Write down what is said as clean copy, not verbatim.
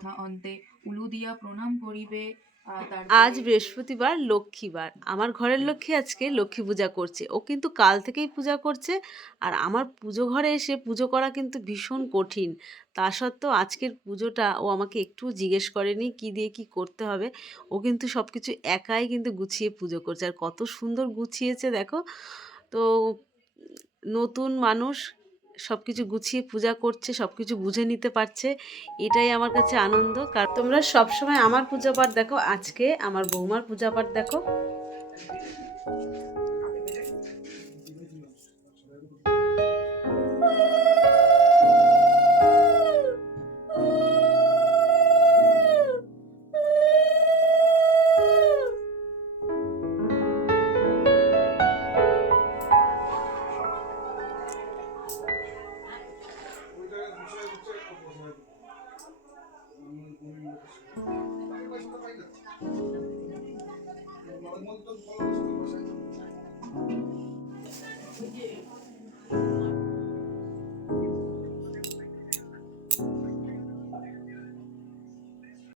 अन्ते उलुदिया प्रणाम करिबे। আজ বৃহস্পতিবার, লক্ষ্মীবার। আমার ঘরের লক্ষ্মী আজকে লক্ষ্মী পূজা করছে। ও কিন্তু কাল থেকেই পূজা করছে। আর আমার পুজো ঘরে এসে পুজো করা কিন্তু ভীষণ কঠিন। তা সত্ত্বেও আজকের পুজোটা ও আমাকে একটুও জিজ্ঞেস করেনি কি দিয়ে কি করতে হবে। ও কিন্তু সব কিছু একাই কিন্তু গুছিয়ে পুজো করছে। আর কত সুন্দর গুছিয়েছে দেখো। তো নতুন মানুষ সব কিছু গুছিয়ে পূজা করছে, সব কিছু বুঝে নিতে পারছে, এটাই আমার কাছে আনন্দ। কারণ তোমরা সবসময় আমার পূজা পাঠ দেখো, আজকে আমার বৌমার পূজা পাঠ দেখো।